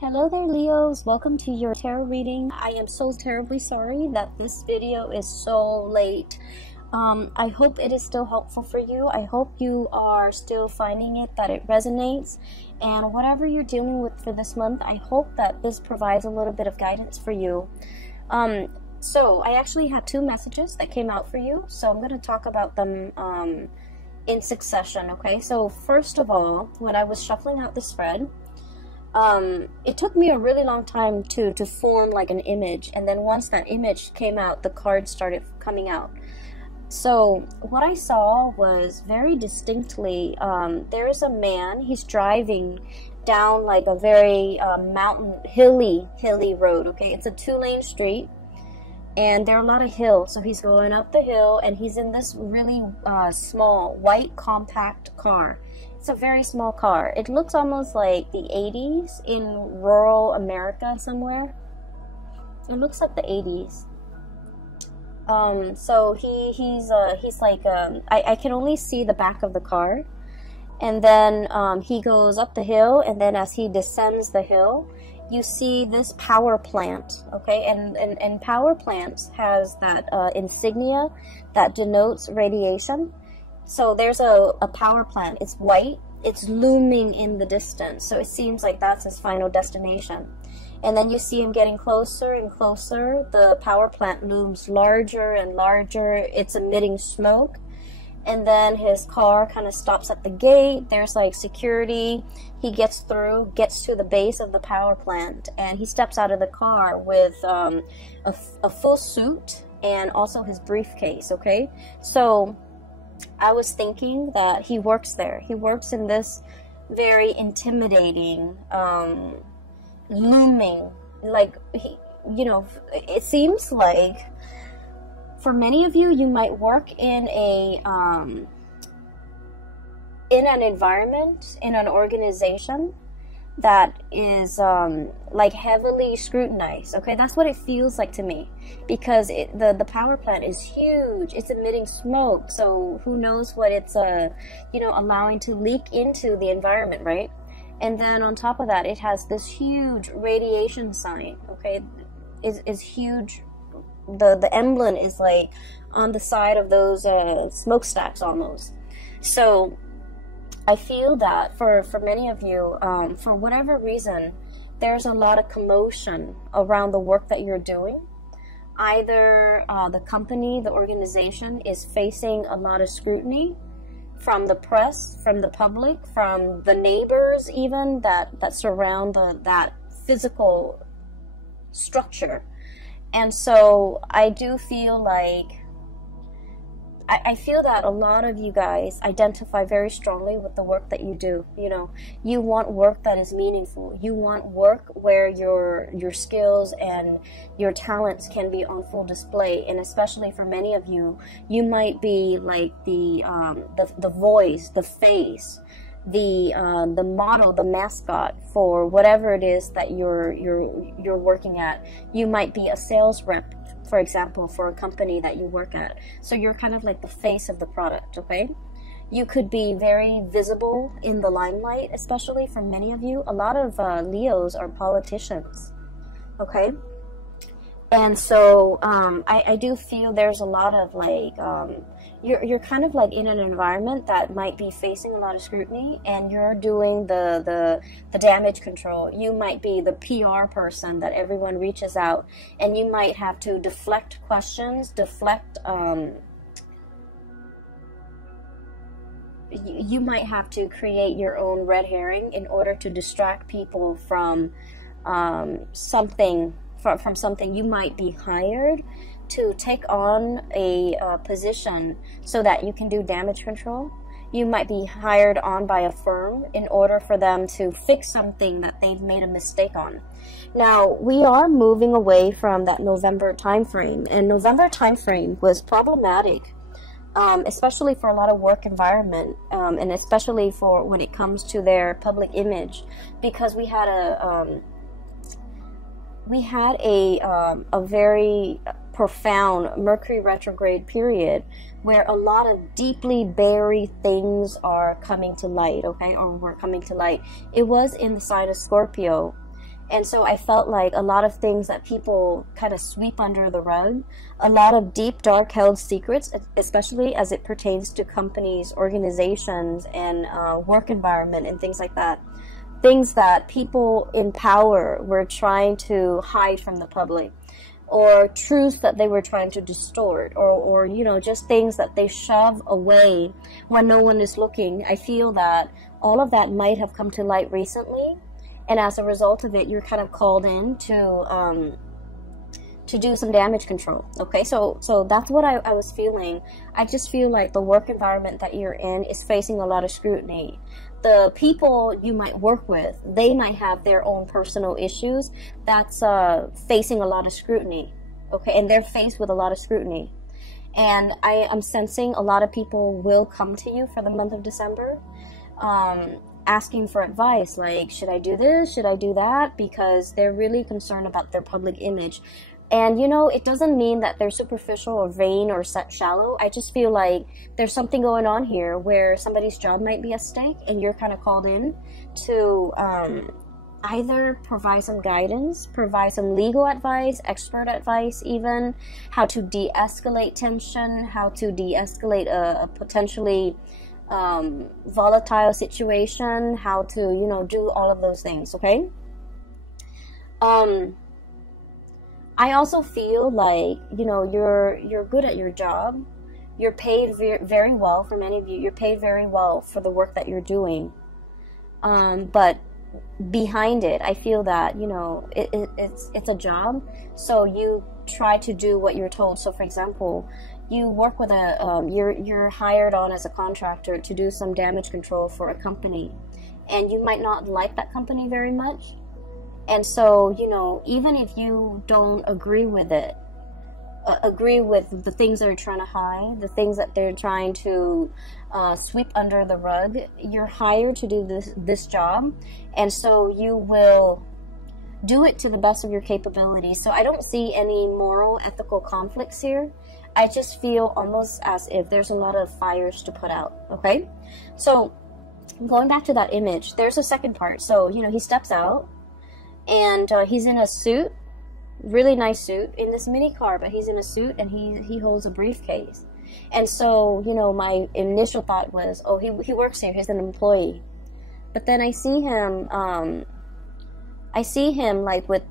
Hello there, Leos. Welcome to your tarot reading. I am so terribly sorry that this video is so late. I hope it is still helpful for you. I hope you are still finding it, that it resonates. And whatever you're dealing with for this month, I hope that this provides a little bit of guidance for you. So I actually had two messages that came out for you. So I'm going to talk about them in succession, okay? So first of all, when I was shuffling out the spread, it took me a really long time to form like an image, and then once that image came out, the cards started coming out. So what I saw was very distinctly, there is a man, he's driving down like a very mountain, hilly road, okay? It's a two-lane street, and there are a lot of hills, so he's going up the hill, and he's in this really small, white, compact car. It's a very small car. It looks almost like the 80s in rural America somewhere. It looks like the 80s. So he's like, I can only see the back of the car. And then he goes up the hill, and then as he descends the hill, you see this power plant, okay? And power plants has that insignia that denotes radiation. So there's a power plant. It's white. It's looming in the distance. So it seems like that's his final destination. And then you see him getting closer and closer. The power plant looms larger and larger. It's emitting smoke. And then his car kind of stops at the gate. There's like security. He gets through, gets to the base of the power plant, and he steps out of the car with a full suit and also his briefcase, okay? So I was thinking that he works there. He works in this very intimidating, looming, like, it seems like for many of you, you might work in an environment, in an organization that is like heavily scrutinized, okay? That's what it feels like to me, because the power plant is huge. It's emitting smoke, so who knows what it's allowing to leak into the environment, right? And then on top of that, it has this huge radiation sign, okay? Is huge. The emblem is like on the side of those smokestacks almost. So I feel that for many of you, for whatever reason, there's a lot of commotion around the work that you're doing. Either the company, the organization is facing a lot of scrutiny from the press, from the public, from the neighbors even that surround that physical structure. And so I do feel like, I feel that a lot of you guys identify very strongly with the work that you do. You want work that is meaningful. You want work where your skills and your talents can be on full display. And especially for many of you, you might be like the voice, the face, the model, the mascot for whatever it is that you're working at. You might be a sales rep, for example, for a company that you work at. So you're kind of like the face of the product, okay? You could be very visible in the limelight, especially for many of you. A lot of Leos are politicians, okay? And so I do feel there's a lot of like, you're kind of like in an environment that might be facing a lot of scrutiny, and you're doing the damage control. You might be the PR person that everyone reaches out, and you might have to deflect questions, you might have to create your own red herring in order to distract people from something. From something. You might be hired to take on a position so that you can do damage control. You might be hired on by a firm in order for them to fix something that they've made a mistake on. Now, we are moving away from that November time frame, and November time frame was problematic, especially for a lot of work environment, and especially for when it comes to their public image, because we had a very profound Mercury retrograde period where a lot of deeply buried things are coming to light, okay, or were coming to light. It was in the sign of Scorpio, And so I felt like a lot of things that people kind of sweep under the rug, a lot of deep, dark held secrets, especially as it pertains to companies, organizations, and work environment and things like that. Things that people in power were trying to hide from the public, or truths that they were trying to distort, or you know, just things that they shove away when no one is looking. I feel that all of that might have come to light recently, and as a result of it, you're kind of called in to do some damage control. Okay, so that's what I was feeling. I just feel like the work environment that you're in is facing a lot of scrutiny. The people you might work with, they might have their own personal issues that's facing a lot of scrutiny. Okay, and they're faced with a lot of scrutiny. And I am sensing a lot of people will come to you for the month of December, asking for advice, like, should I do this, should I do that, because they're really concerned about their public image. And you know, it doesn't mean that they're superficial or vain or shallow. I just feel like there's something going on here where somebody's job might be at stake, and you're kind of called in to either provide some guidance, provide some legal advice, expert advice even, how to de-escalate tension, how to de-escalate a potentially volatile situation, how to, you know, do all of those things, okay? I also feel like, you know, you're good at your job. You're paid very well. For many of you, you're paid very well for the work that you're doing. But behind it, I feel that, you know, it's a job. So you try to do what you're told. So for example, you work with you're hired on as a contractor to do some damage control for a company, and you might not like that company very much. And so, you know, even if you don't agree with it, agree with the things they're trying to hide, the things that they're trying to sweep under the rug, you're hired to do this job. And so you will do it to the best of your capability. So I don't see any moral, ethical conflicts here. I just feel almost as if there's a lot of fires to put out, okay? So going back to that image, there's a second part. So, you know, he steps out, and he's in a suit, really nice suit, in this mini car, but he's in a suit, and he holds a briefcase. And so, you know, my initial thought was, oh, he works here, he's an employee. But then I see him like with,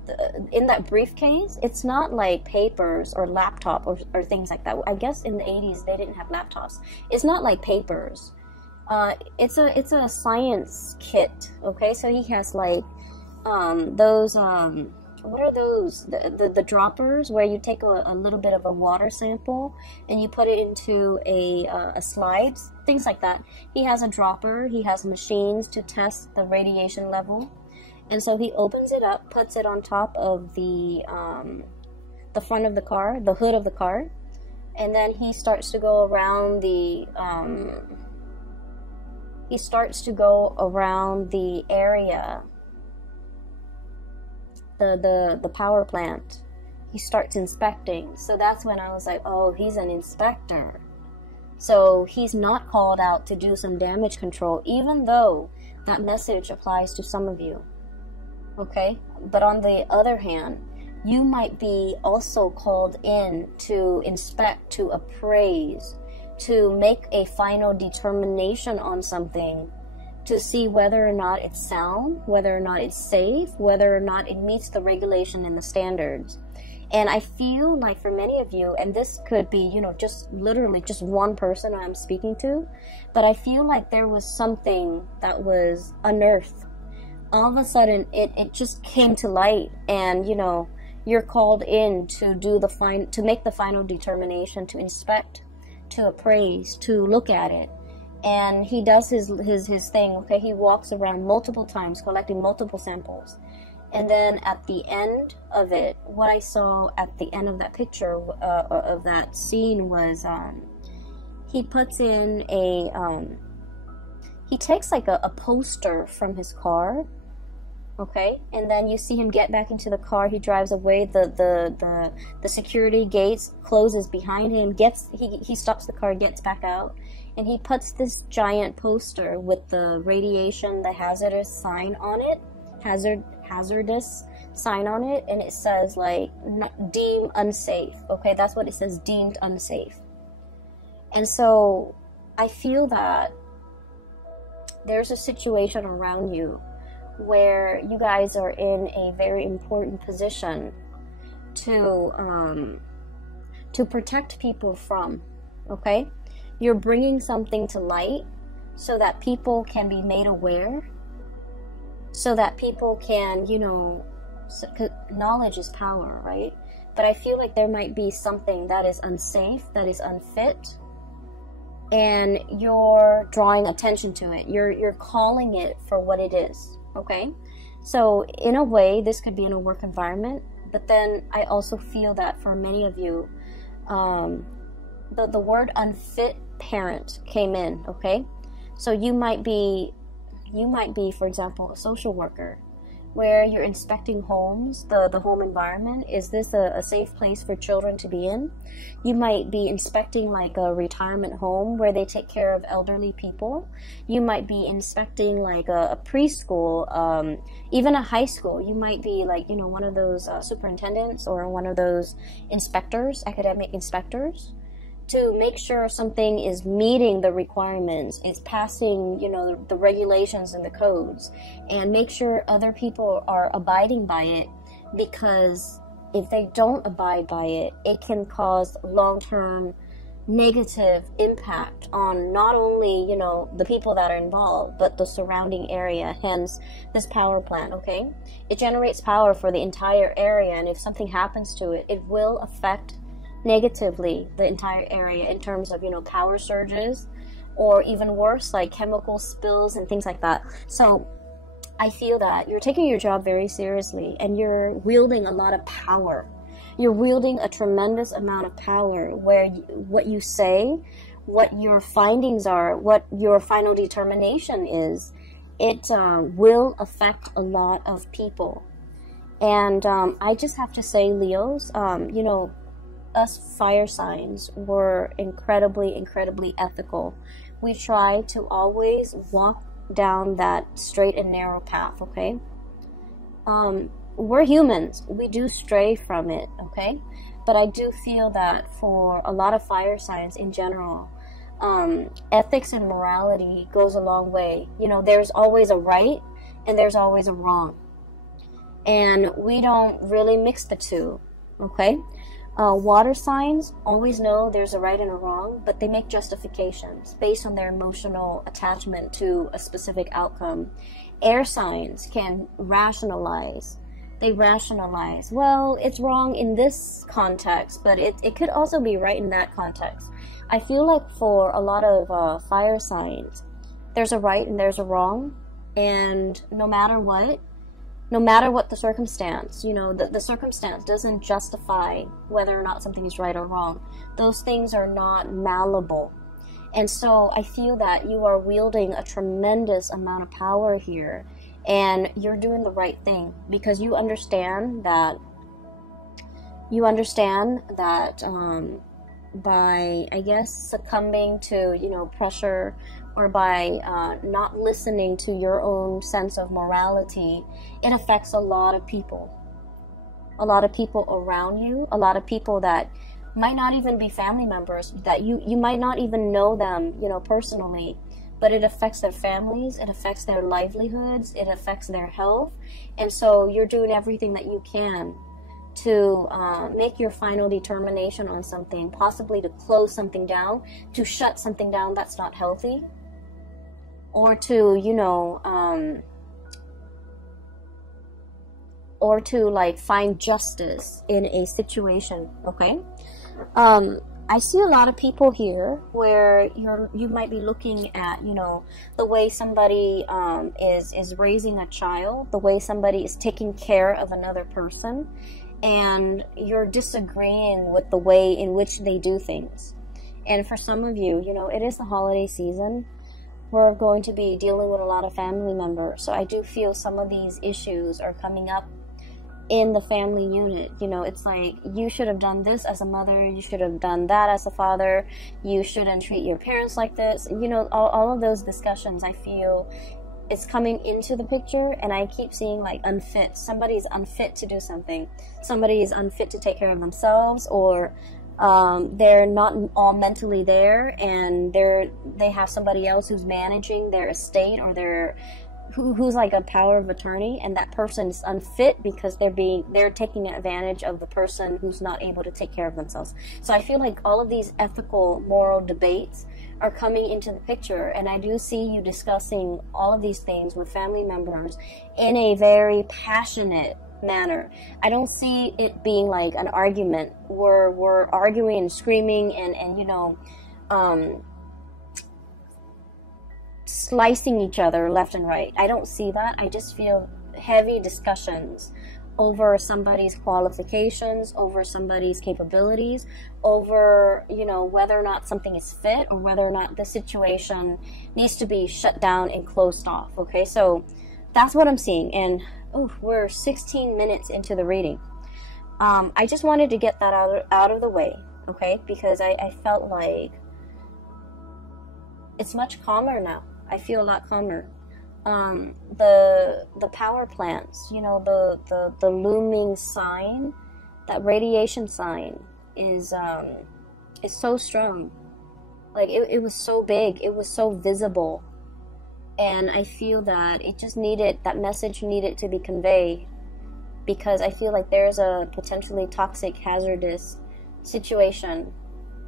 in that briefcase, it's not like papers or laptop or things like that. I guess in the 80s they didn't have laptops. It's not like papers. It's a science kit, okay? So he has like, those what are those, the droppers where you take a little bit of a water sample and you put it into a slide, things like that. He has a dropper, he has machines to test the radiation level, and so he opens it up, puts it on top of the front of the car, the hood of the car, and then he starts to go around the area, the power plant. He starts inspecting. So that's when I was like, oh, he's an inspector. So he's not called out to do some damage control, even though that message applies to some of you, okay? But on the other hand, you might be also called in to inspect, to appraise, to make a final determination on something, to see whether or not it's sound, whether or not it's safe, whether or not it meets the regulation and the standards. And I feel like for many of you, and this could be, you know, just literally just one person I'm speaking to, but I feel like there was something that was unearthed. All of a sudden, it just came to light, and, you know, you're called in to do to make the final determination, to inspect, to appraise, to look at it. And he does his thing, okay? He walks around multiple times, collecting multiple samples. And then at the end of it, what I saw at the end of that picture, of that scene, was he puts in he takes like a poster from his car, okay? And then you see him get back into the car. He drives away. The security gates closes behind him. He stops the car, gets back out. And he puts this giant poster with the radiation, the hazardous sign on it, hazardous sign on it, and it says like deemed unsafe. Okay, that's what it says, deemed unsafe. And so I feel that there's a situation around you where you guys are in a very important position to protect people from, okay? You're bringing something to light so that people can be made aware, so that people can, you know, knowledge is power, right? But I feel like there might be something that is unsafe, that is unfit, and you're drawing attention to it. You're calling it for what it is, okay? So in a way, this could be in a work environment, but then I also feel that for many of you, the word unfit parent came in, okay? So you might be, for example, a social worker, where you're inspecting homes, the home environment. Is this a safe place for children to be in? You might be inspecting like a retirement home where they take care of elderly people. You might be inspecting like a preschool, even a high school. You might be like, you know, one of those superintendents or one of those inspectors, academic inspectors, to make sure something is meeting the requirements, is passing, you know, the regulations and the codes, and make sure other people are abiding by it, because if they don't abide by it, it can cause long-term negative impact on not only, you know, the people that are involved, but the surrounding area, hence this power plant, okay? It generates power for the entire area, and if something happens to it, it will affect negatively the entire area in terms of, you know, power surges, or even worse, like chemical spills and things like that. So I feel that you're taking your job very seriously, and you're wielding a lot of power. You're wielding a tremendous amount of power, where what you say, what your findings are, what your final determination is, it will affect a lot of people. And I just have to say, Leos, you know, us fire signs were incredibly ethical. We try to always walk down that straight and narrow path, okay? We're humans. We do stray from it, okay? But I do feel that for a lot of fire signs in general, ethics and morality goes a long way. You know, there's always a right and there's always a wrong. And we don't really mix the two, okay? Water signs always know there's a right and a wrong, but they make justifications based on their emotional attachment to a specific outcome. Air signs can rationalize. They rationalize, well, it's wrong in this context, but it could also be right in that context. I feel like for a lot of fire signs, there's a right and there's a wrong, and no matter what the circumstance, you know, the circumstance doesn't justify whether or not something is right or wrong. Those things are not malleable. And so I feel that you are wielding a tremendous amount of power here, and you're doing the right thing, because you understand that by, I guess, succumbing to, you know, pressure, or by not listening to your own sense of morality, it affects a lot of people. A lot of people around you, a lot of people that might not even be family members, that you might not even know them, you know, personally, but it affects their families, it affects their livelihoods, it affects their health. And so you're doing everything that you can to make your final determination on something, possibly to close something down, to shut something down that's not healthy, or to, you know, or to like find justice in a situation, okay? I see a lot of people here where you might be looking at, you know, the way somebody is raising a child, the way somebody is taking care of another person, and you're disagreeing with the way in which they do things. And for some of you, you know, it is the holiday season. We're going to be dealing with a lot of family members. So I do feel some of these issues are coming up in the family unit. You know, it's like, you should have done this as a mother, you should have done that as a father, you shouldn't treat your parents like this. You know, all of those discussions, I feel is coming into the picture, and I keep seeing like unfit. Somebody's unfit to do something. Somebody is unfit to take care of themselves, or they're not all mentally there, and they have somebody else who's managing their estate, or who's like a power of attorney, and that person is unfit because they're taking advantage of the person who's not able to take care of themselves. So I feel like all of these ethical, moral debates are coming into the picture, and I do see you discussing all of these things with family members in a very passionate manner. I don't see it being like an argument where we're arguing and screaming and you know, slicing each other left and right. I don't see that. I just feel heavy discussions over somebody's qualifications, over somebody's capabilities, over, you know, whether or not something is fit, or whether or not the situation needs to be shut down and closed off. Okay, so that's what I'm seeing. And we're 16 minutes into the reading. I just wanted to get that out of the way, okay, because I felt like it's much calmer now. I feel a lot calmer. The power plants, you know, the looming sign, that radiation sign is so strong. Like it was so big, it was so visible, and I feel that it just needed, that message needed to be conveyed, because I feel like there's a potentially toxic, hazardous situation,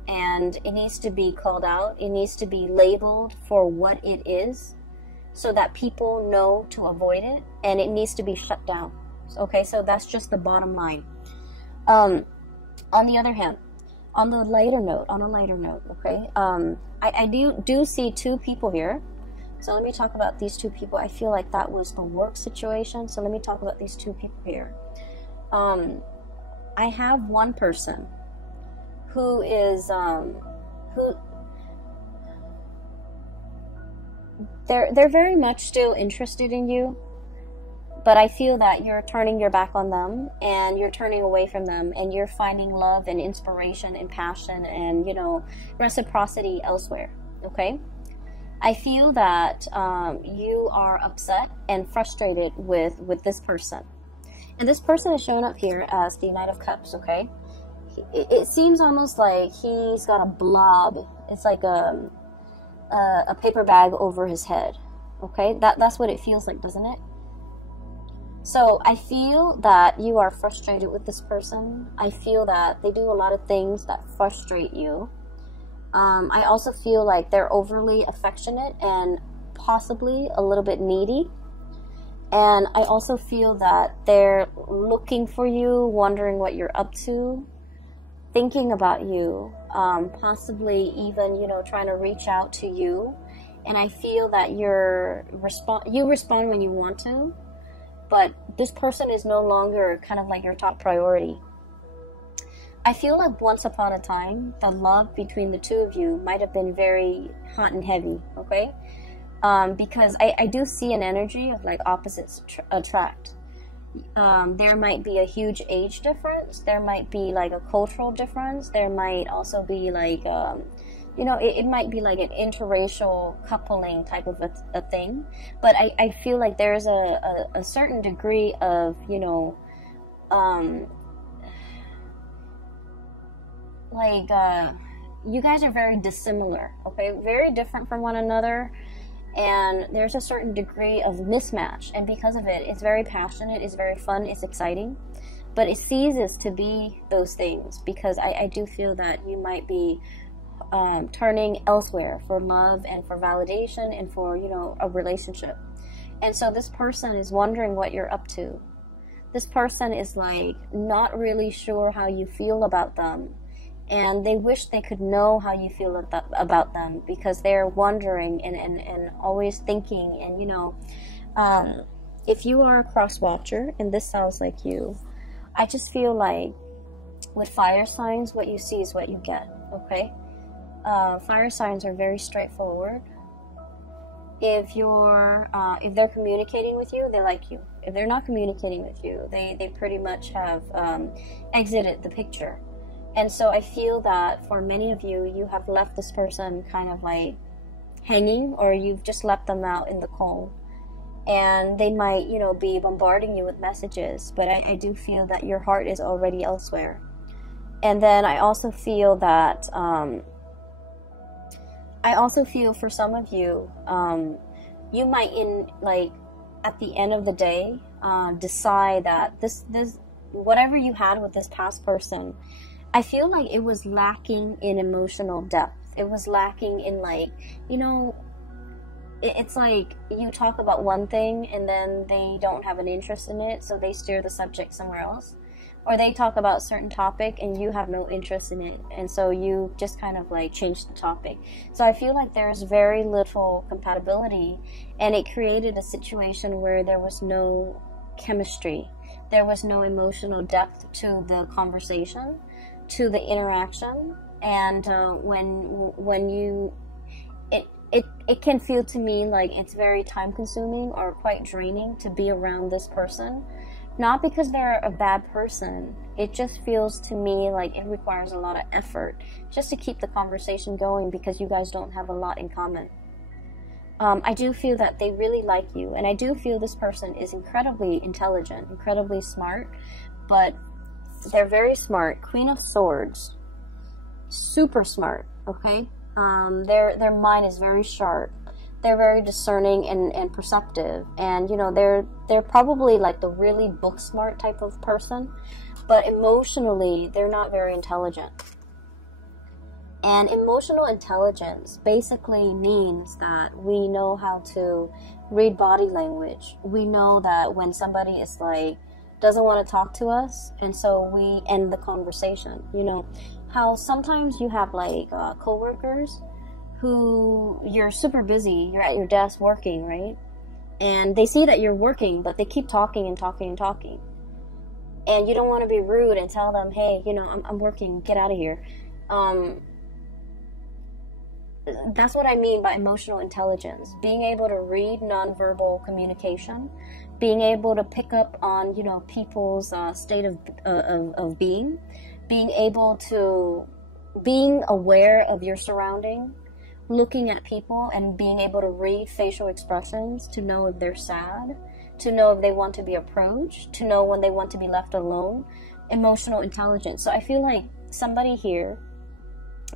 and it needs to be called out. It needs to be labeled for what it is, so that people know to avoid it, and it needs to be shut down. Okay, so that's just the bottom line. On the other hand, on a lighter note, okay, I do see two people here. So let me talk about these two people. I feel like that was the work situation, so let me talk about these two people here. I have one person who is they're very much still interested in you, but I feel that you're turning your back on them, and you're turning away from them, and you're finding love and inspiration and passion and, you know, reciprocity elsewhere. Okay, I feel that you are upset and frustrated with this person, and this person is showing up here as the Knight of Cups. Okay, it seems almost like he's got a blob. It's like a paper bag over his head. Okay, that's what it feels like, doesn't it? So I feel that you are frustrated with this person. I feel that they do a lot of things that frustrate you. I also feel like they're overly affectionate and possibly a little bit needy. And I also feel that they're looking for you, wondering what you're up to, thinking about you, possibly even, you know, trying to reach out to you. And I feel that you respond when you want to, but this person is no longer kind of like your top priority. I feel like once upon a time, the love between the two of you might have been very hot and heavy, okay? Because I do see an energy of like opposites attract. There might be a huge age difference. There might be like a cultural difference. There might also be like, you know, it might be like an interracial coupling type of a thing. But I feel like there's a certain degree of, you know, you guys are very dissimilar, okay? Very different from one another. And there's a certain degree of mismatch, and because of it, it's very passionate, it's very fun, it's exciting, but it ceases to be those things, because I do feel that you might be turning elsewhere for love and for validation and for, you know, a relationship. And so this person is wondering what you're up to. This person is like not really sure how you feel about them, and they wish they could know how you feel about them, because they're wondering and always thinking. And, you know, if you are a cross watcher, and this sounds like you, I just feel like with fire signs, what you see is what you get, okay? Fire signs are very straightforward. If they're communicating with you, they like you. If they're not communicating with you, they pretty much have exited the picture. And so I feel that for many of you, you have left this person kind of like hanging, or you've just left them out in the cold. and they might, you know, be bombarding you with messages, but I do feel that your heart is already elsewhere. And then I also feel that for some of you, you might, at the end of the day, decide that this whatever you had with this past person, I feel like it was lacking in emotional depth. It was lacking in, like, you know, it's like you talk about one thing and then they don't have an interest in it, so they steer the subject somewhere else. Or they talk about a certain topic and you have no interest in it, and so you just kind of like change the topic. So I feel like there's very little compatibility, and it created a situation where there was no chemistry. There was no emotional depth to the conversation, to the interaction. And it can feel to me like it's very time consuming or quite draining to be around this person. Not because they're a bad person, it just feels to me like it requires a lot of effort just to keep the conversation going, because you guys don't have a lot in common. I do feel that they really like you, and I do feel this person is incredibly intelligent, incredibly smart, but they're very smart. Queen of Swords, super smart, okay? Their mind is very sharp. They're very discerning and perceptive, and you know, they're probably like the really book smart type of person, but emotionally they're not very intelligent. And emotional intelligence basically means that we know how to read body language. We know that when somebody is like doesn't want to talk to us, and so we end the conversation. You know how sometimes you have like coworkers who you're super busy, you're at your desk working, right? And they see that you're working, but they keep talking and talking and talking. And you don't want to be rude and tell them, hey, you know, I'm working, get out of here. That's what I mean by emotional intelligence. Being able to read nonverbal communication, being able to pick up on, you know, people's state of being, being aware of your surrounding, looking at people and being able to read facial expressions to know if they're sad, to know if they want to be approached, to know when they want to be left alone. Emotional intelligence. So I feel like somebody here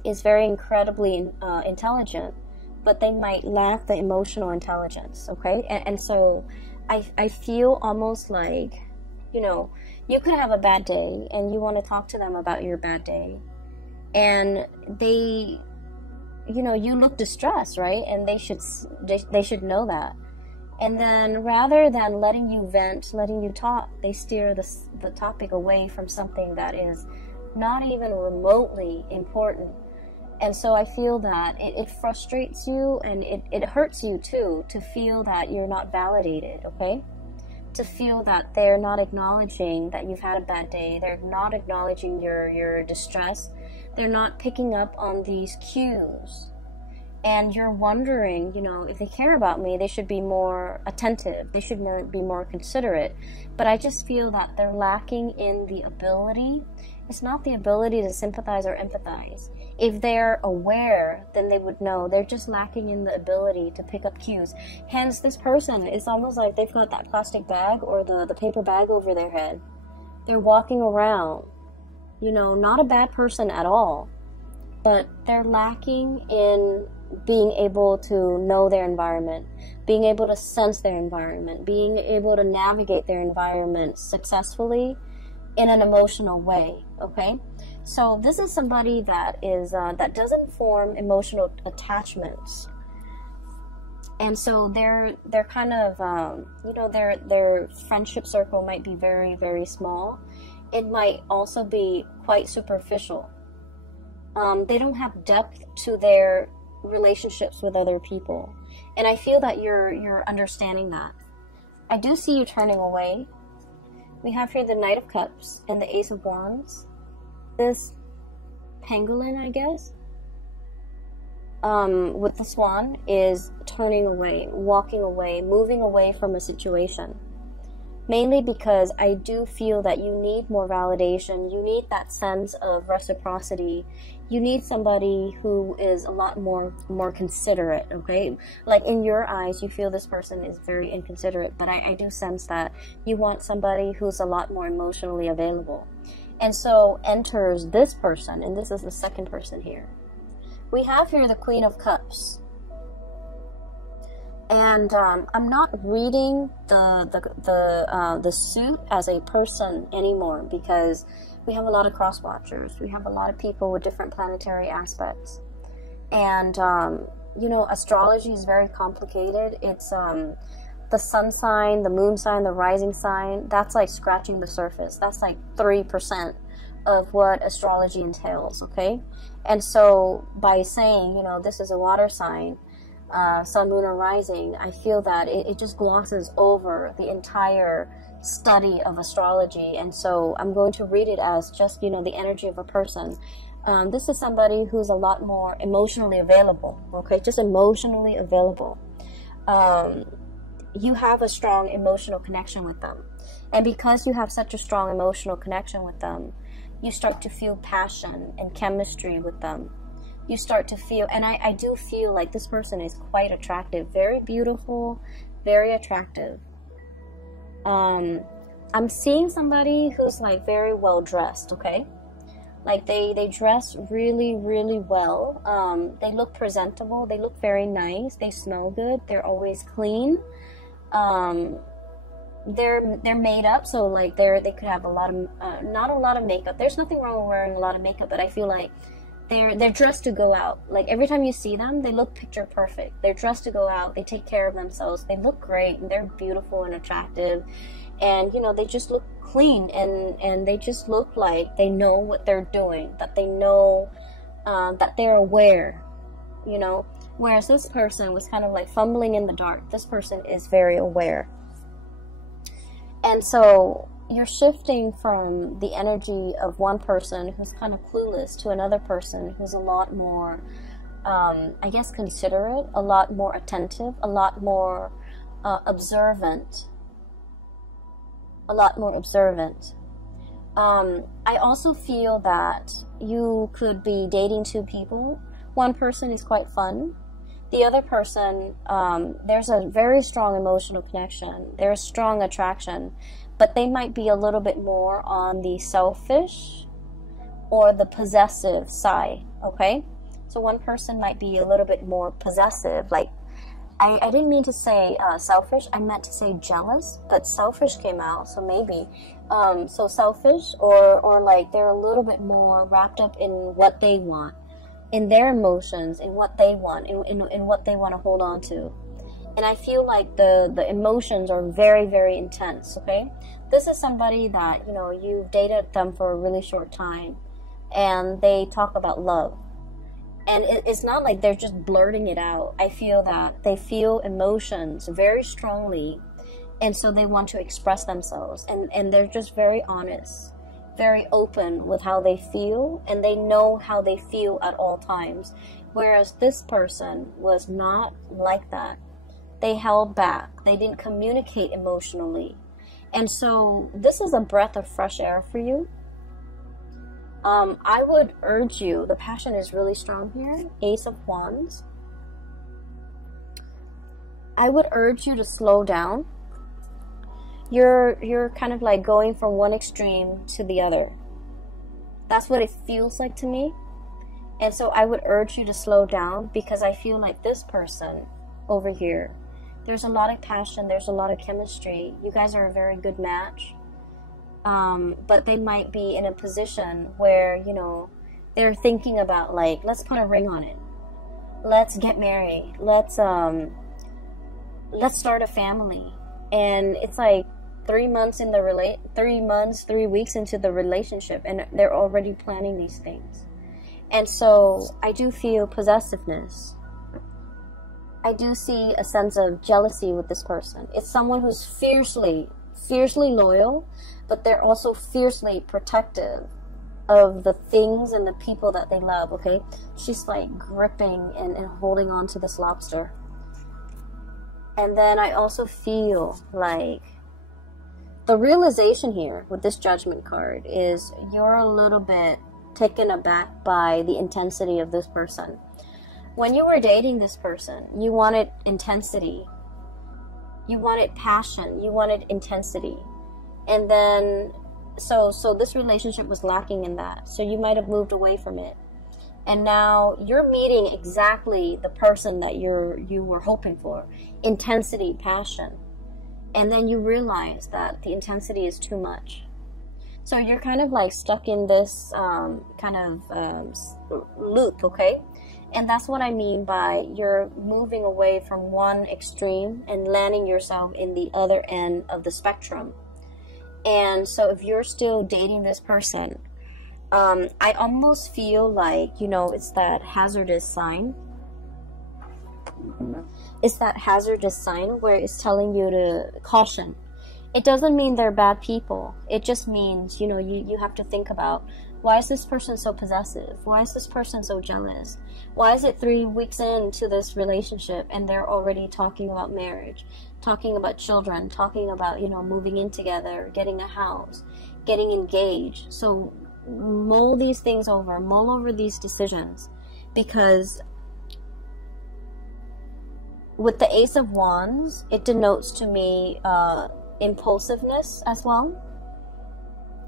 is very incredibly intelligent, but they might lack the emotional intelligence, okay? And so I feel almost like, you know, you could have a bad day and you want to talk to them about your bad day, and they, you know, you look distressed, right? And they should know that. And then rather than letting you vent, letting you talk, they steer the topic away from something that is not even remotely important. And so I feel that it frustrates you, and it hurts you too, to feel that you're not validated, okay? To feel that they're not acknowledging that you've had a bad day. They're not acknowledging your distress. They're not picking up on these cues. And you're wondering, you know, if they care about me, they should be more attentive. They should be more considerate. But I just feel that they're lacking in the ability. It's not the ability to sympathize or empathize. If they're aware, then they would know. They're just lacking in the ability to pick up cues. Hence, this person, it's almost like they've got that plastic bag or the paper bag over their head. They're walking around, you know, not a bad person at all, but they're lacking in being able to know their environment, being able to sense their environment, being able to navigate their environment successfully in an emotional way, okay? So this is somebody that is that doesn't form emotional attachments, and so they're kind of you know, their friendship circle might be very, very small. It might also be quite superficial. They don't have depth to their relationships with other people, and I feel that you're understanding that. I do see you turning away. We have here the Knight of Cups and the Ace of Wands. This pangolin, I guess, with the swan, is turning away, walking away, moving away from a situation. Mainly because I do feel that you need more validation. You need that sense of reciprocity. You need somebody who is a lot more considerate, okay? Like in your eyes, you feel this person is very inconsiderate, but I do sense that you want somebody who's a lot more emotionally available. And so enters this person, and this is the second person here. We have here the Queen of Cups. And I'm not reading the suit as a person anymore, because we have a lot of cross watchers. We have a lot of people with different planetary aspects. And, you know, astrology is very complicated. It's the sun sign, the moon sign, the rising sign. That's like scratching the surface. That's like 3% of what astrology entails, okay? And so by saying, you know, this is a water sign, sun, moon, or rising, I feel that it just glosses over the entire study of astrology. And so I'm going to read it as just, you know, the energy of a person. This is somebody who's a lot more emotionally available, okay? Just emotionally available. You have a strong emotional connection with them. And because you have such a strong emotional connection with them, you start to feel passion and chemistry with them. You start to feel, and I do feel like this person is quite attractive, very beautiful, very attractive. I'm seeing somebody who's like very well dressed, okay? Like they dress really, really well. They look presentable. They look very nice. They smell good. They're always clean. They're made up, so like they could have a lot of not a lot of makeup. There's nothing wrong with wearing a lot of makeup, but I feel like they're dressed to go out. Like every time you see them, they look picture perfect. They're dressed to go out. They take care of themselves. They look great, and they're beautiful and attractive. And you know, they just look clean, and they just look like they know what they're doing, that they know, that they're aware, you know. Whereas this person was kind of like fumbling in the dark. This person is very aware. And so you're shifting from the energy of one person who's kind of clueless to another person who's a lot more, I guess, considerate, a lot more attentive, a lot more observant. A lot more observant. I also feel that you could be dating two people. One person is quite fun. The other person, there's a very strong emotional connection. There's strong attraction, but they might be a little bit more on the selfish or the possessive side, okay? So one person might be a little bit more possessive. Like, I didn't mean to say selfish. I meant to say jealous, but selfish came out, so maybe. So selfish, or like they're a little bit more wrapped up in what they want, in their emotions, in what they want, in what they want to hold on to. And I feel like the emotions are very, very intense, okay? This is somebody that, you know, you've dated them for a really short time, and they talk about love. And it's not like they're just blurting it out. I feel that they feel emotions very strongly, and so they want to express themselves. And they're just very honest, very open with how they feel, and they know how they feel at all times. Whereas this person was not like that. They held back. They didn't communicate emotionally. And so this is a breath of fresh air for you. I would urge you, the passion is really strong here, Ace of Wands. I would urge you to slow down. You're kind of like going from one extreme to the other. That's what it feels like to me. And so I would urge you to slow down, because I feel like this person over here, there's a lot of passion, there's a lot of chemistry. You guys are a very good match. But they might be in a position where, you know, they're thinking about, like, let's put a ring on it. Let's get married. Let's start a family. And it's like 3 months in the 3 weeks into the relationship, and they're already planning these things. And so I do feel possessiveness. I do see a sense of jealousy with this person. It's someone who's fiercely loyal, but they're also fiercely protective of the things and the people that they love, okay? She's like gripping and holding on to this lobster. And then I also feel like The realization here with this Judgment card is you're a little bit taken aback by the intensity of this person. When you were dating this person, you wanted intensity. You wanted passion. You wanted intensity. And then, so this relationship was lacking in that. So you might have moved away from it. And now you're meeting exactly the person that you were hoping for. Intensity, passion. And then you realize that the intensity is too much. So you're kind of like stuck in this loop, okay? And that's what I mean by you're moving away from one extreme and landing yourself in the other end of the spectrum. And so if you're still dating this person, I almost feel like, you know, it's that hazardous sign. It's that hazardous sign where it's telling you to caution. It doesn't mean they're bad people. It just means, you know, you have to think about, why is this person so possessive? Why is this person so jealous? Why is it 3 weeks into this relationship and they're already talking about marriage, talking about children, talking about, you know, moving in together, getting a house, getting engaged? So mull these things over, mull over these decisions, because with the Ace of Wands, it denotes to me impulsiveness as well.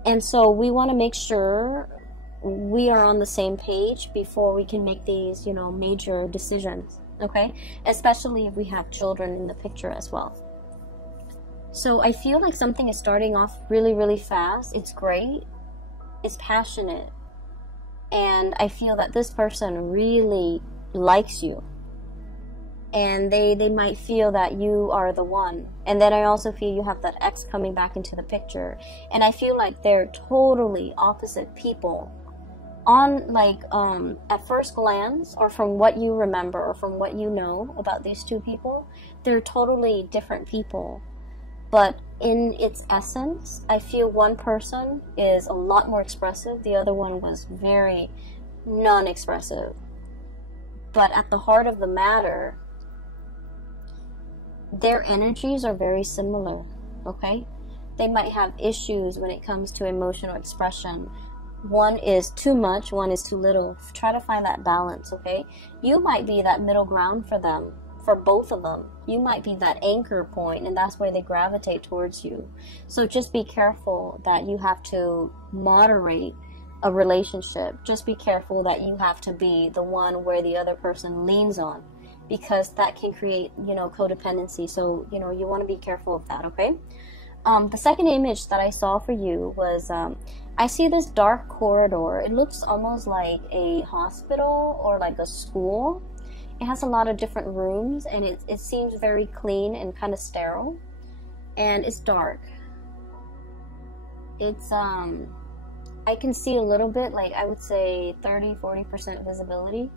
And so we want to make sure we are on the same page before we can make these, you know, major decisions, okay? Especially if we have children in the picture as well. So I feel like something is starting off really, really fast. It's great. It's passionate. And I feel that this person really likes you. And they might feel that you are the one. And then I also feel you have that ex coming back into the picture. And I feel like they're totally opposite people. On like at first glance, or from what you remember, or from what you know about these two people, they're totally different people. But in its essence, I feel one person is a lot more expressive. The other one was very non-expressive. But at the heart of the matter, their energies are very similar, okay? They might have issues when it comes to emotional expression. One is too much, one is too little. Try to find that balance, okay? You might be that middle ground for them, for both of them. You might be that anchor point, and that's where they gravitate towards you. So just be careful that you have to moderate a relationship. Just be careful that you have to be the one where the other person leans on, because that can create, you know, codependency. So, you know, you want to be careful of that, okay? The second image that I saw for you was, I see this dark corridor. It looks almost like a hospital or like a school. It has a lot of different rooms, and it seems very clean and kind of sterile. And it's dark. It's, I can see a little bit, like I would say 30-40% visibility.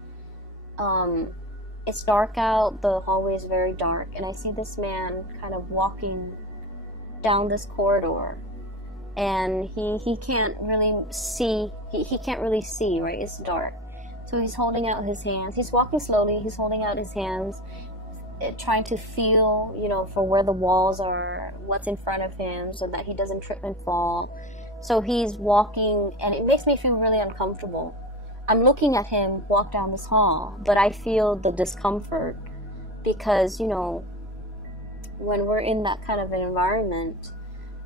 It's dark out, the hallway is very dark, and I see this man kind of walking down this corridor, and he can't really see, he can't really see, right? It's dark. So he's holding out his hands. He's walking slowly, he's holding out his hands, trying to feel, you know, for where the walls are, what's in front of him, so that he doesn't trip and fall. So he's walking, and it makes me feel really uncomfortable. I'm looking at him walk down this hall, but I feel the discomfort because, you know, when we're in that kind of an environment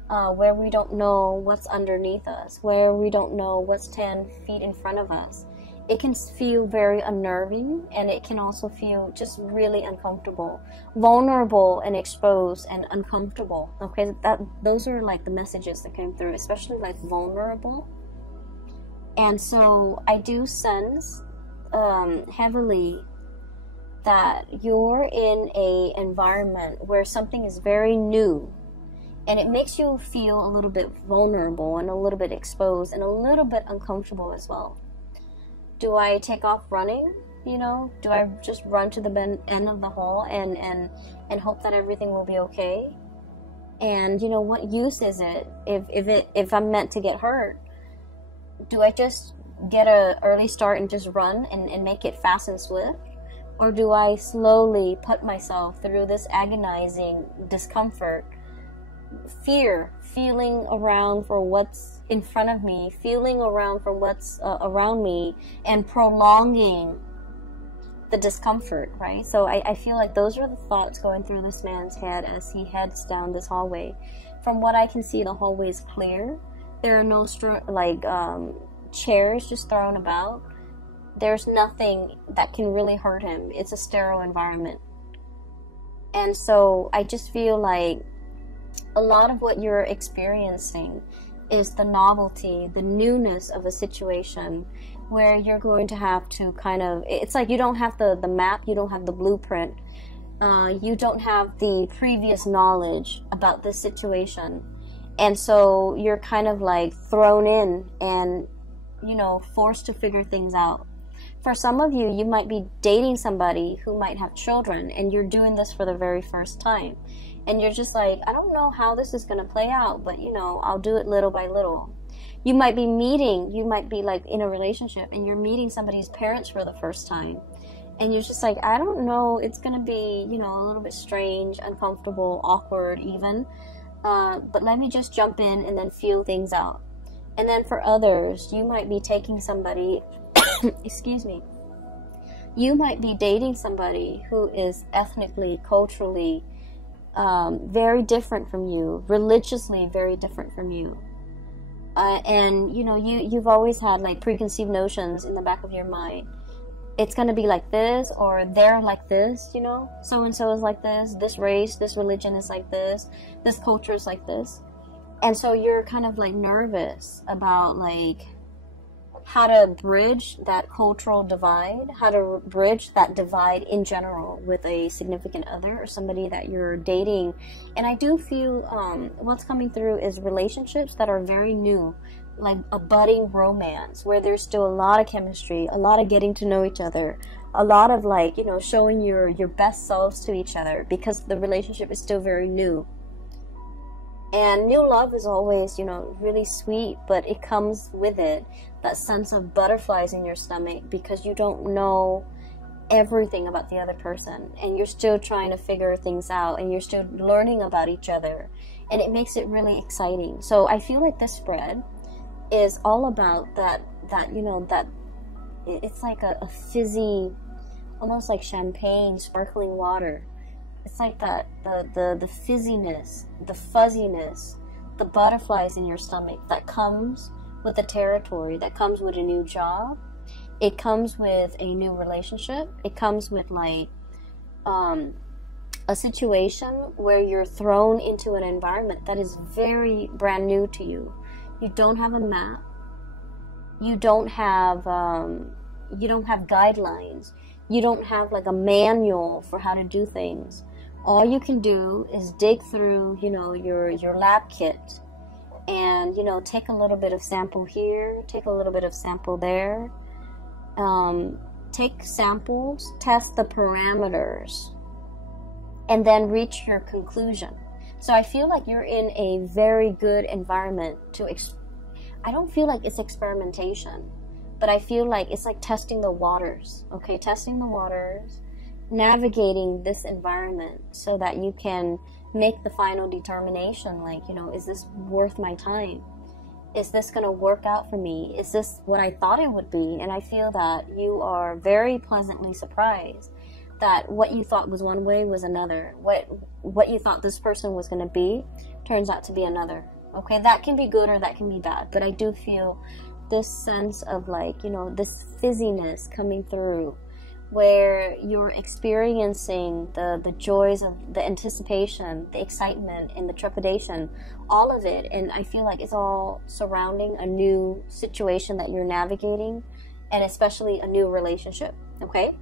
where we don't know what's underneath us, where we don't know what's 10 feet in front of us, it can feel very unnerving, and it can also feel just really uncomfortable, vulnerable and exposed and uncomfortable. Okay, those are like the messages that came through, especially like vulnerable. And so I do sense heavily that you're in a environment where something is very new, and it makes you feel a little bit vulnerable and a little bit exposed and a little bit uncomfortable as well. Do I take off running? You know, do I just run to the end of the hall and hope that everything will be okay? And you know, what use is it if I'm meant to get hurt? Do I just get an early start and just run and make it fast and swift? Or do I slowly put myself through this agonizing discomfort, fear feeling around for what's in front of me, feeling around for what's around me, and prolonging the discomfort, right? So I feel like those are the thoughts going through this man's head as he heads down this hallway. From what I can see, the hallway is clear. There are no chairs just thrown about. There's nothing that can really hurt him. It's a sterile environment. And so I just feel like a lot of what you're experiencing is the novelty, the newness of a situation where you're going to have to kind of, it's like you don't have the map, you don't have the blueprint, you don't have the previous knowledge about this situation. And so you're kind of like thrown in and, you know, forced to figure things out. For some of you, you might be dating somebody who might have children, and you're doing this for the very first time. And you're just like, I don't know how this is going to play out, but, you know, I'll do it little by little. You might be like in a relationship, and you're meeting somebody's parents for the first time. And you're just like, I don't know, it's going to be, you know, a little bit strange, uncomfortable, awkward even. But let me just jump in and then feel things out. And then for others, you might be taking somebody... excuse me, you might be dating somebody who is ethnically, culturally very different from you, religiously very different from you, and you know, you've always had like preconceived notions in the back of your mind. It's going to be like this, or they're like this, you know, so and so is like this race, this religion is like this culture is like this. And so you're kind of like nervous about like how to bridge that cultural divide, how to bridge that divide in general with a significant other or somebody that you're dating. And I do feel what's coming through is relationships that are very new, like a budding romance where there's still a lot of chemistry, a lot of getting to know each other, a lot of like, you know, showing your best selves to each other because the relationship is still very new. And new love is always, you know, really sweet, but it comes with it that sense of butterflies in your stomach because you don't know everything about the other person, and you're still trying to figure things out, and you're still learning about each other, and it makes it really exciting. So I feel like this spread is all about that you know, that it's like a fizzy, almost like champagne, sparkling water. It's like that, the fizziness, the fuzziness, the butterflies in your stomach that comes with the territory, that comes with a new job. It comes with a new relationship. It comes with like a situation where you're thrown into an environment that is very brand new to you. You don't have a map. You don't have guidelines. You don't have like a manual for how to do things. All you can do is dig through, you know, your lab kit and, you know, take a little bit of sample here, take a little bit of sample there, take samples, test the parameters, and then reach your conclusion. So I feel like you're in a very good environment to, I don't feel like it's experimentation, but I feel like it's like testing the waters, okay? Testing the waters, navigating this environment so that you can make the final determination, like, you know, is this worth my time? Is this going to work out for me? Is this what I thought it would be? And I feel that you are very pleasantly surprised that what you thought was one way was another. What you thought this person was going to be turns out to be another. Okay, that can be good or that can be bad, but I do feel this sense of like, you know, this fizziness coming through where you're experiencing the joys of the anticipation, the excitement, and the trepidation, all of it. And I feel like it's all surrounding a new situation that you're navigating, and especially a new relationship, okay?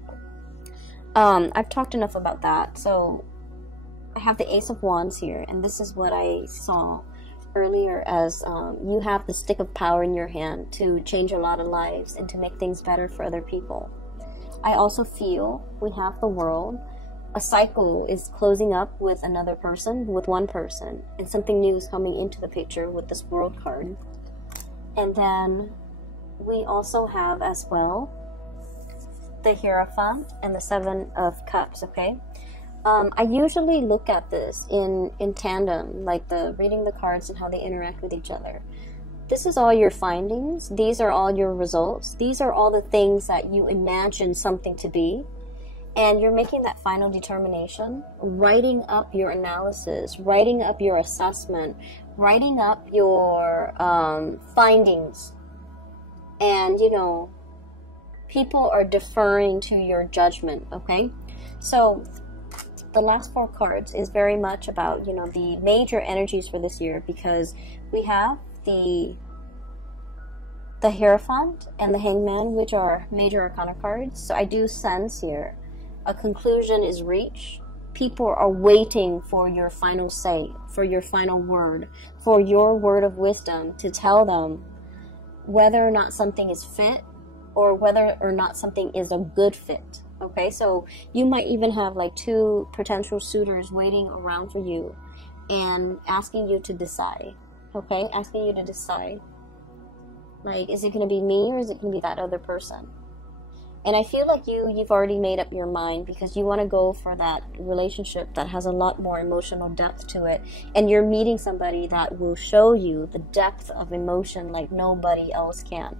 I've talked enough about that. So I have the Ace of Wands here, and this is what I saw earlier as you have the stick of power in your hand to change a lot of lives and to make things better for other people. I also feel we have the World. A cycle is closing up with another person, with one person, and something new is coming into the picture with this World card. And then we also have as well the Hierophant and the Seven of Cups, okay? I usually look at this in tandem, like the reading the cards and how they interact with each other. This is all your findings. These are all your results. These are all the things that you imagine something to be. And you're making that final determination, writing up your analysis, writing up your assessment, writing up your findings. And, you know, people are deferring to your judgment, okay? So the last 4 cards is very much about, you know, the major energies for this year, because we have the Hierophant and the Hangman, which are major arcana cards. So I do sense here a conclusion is reached. People are waiting for your final say, for your final word, for your word of wisdom to tell them whether or not something is fit or whether or not something is a good fit. Okay, so you might even have like 2 potential suitors waiting around for you and asking you to decide. Okay, asking you to decide. Like, is it going to be me or is it going to be that other person? And I feel like you've already made up your mind, because you want to go for that relationship that has a lot more emotional depth to it. And you're meeting somebody that will show you the depth of emotion like nobody else can.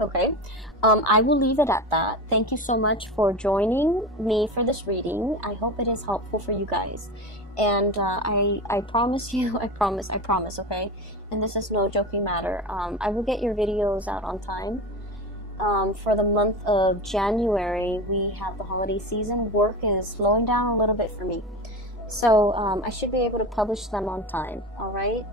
Okay, I will leave it at that. Thank you so much for joining me for this reading. I hope it is helpful for you guys. And I promise you, I promise, okay? And this is no joking matter. I will get your videos out on time. For the month of January, we have the holiday season. Work is slowing down a little bit for me. So I should be able to publish them on time, all right?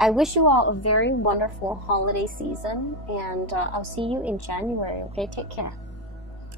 I wish you all a very wonderful holiday season, and I'll see you in January, okay? Take care.